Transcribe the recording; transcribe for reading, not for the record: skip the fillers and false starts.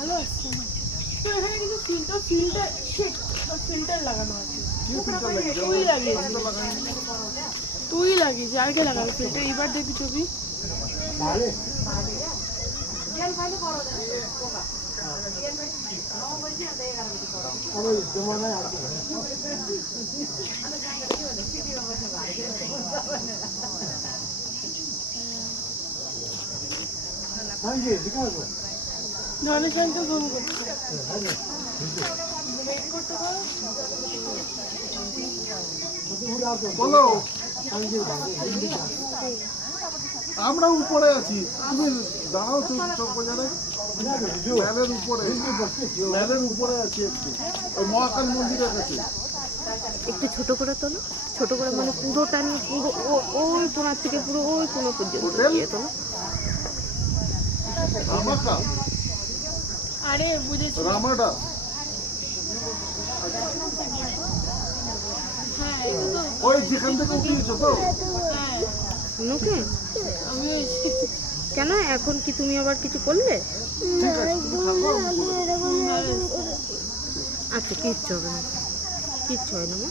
ভালো আসছে না তো এখানে কিছু ফিল্টার লাগানো আছে তুই লাগিয়েছি আর কে লাগাবে ফিল্টার এবার দেখবি ছবি ধনের সঙ্গে ফোন করছে বলো আমরা উপরে আছি তুমি দাঁড়াও চোখ বাজারে ম্যালের উপরে আছি একটু ওই মহাকাল মন্দিরের কাছে একটু ছোট করে তোলো ছোট করে মানে পুরোটা নিয়ে পুরো ওই কোনার থেকে পুরো ওই কোনা পর্যন্ত দিয়ে তোলো রামাটা আরে বুঝেছি রামাটা হ্যাঁ এটা তো ওই যেখান থেকে উঠিয়েছো তো হ্যাঁ নুকে আমি কেন এখন কি তুমি আবার কিছু করলে ঠিক আছে তুমি থাকো আমি করে দেবো। আচ্ছা কিচ্ছু হবে না কিচ্ছু হয় না মা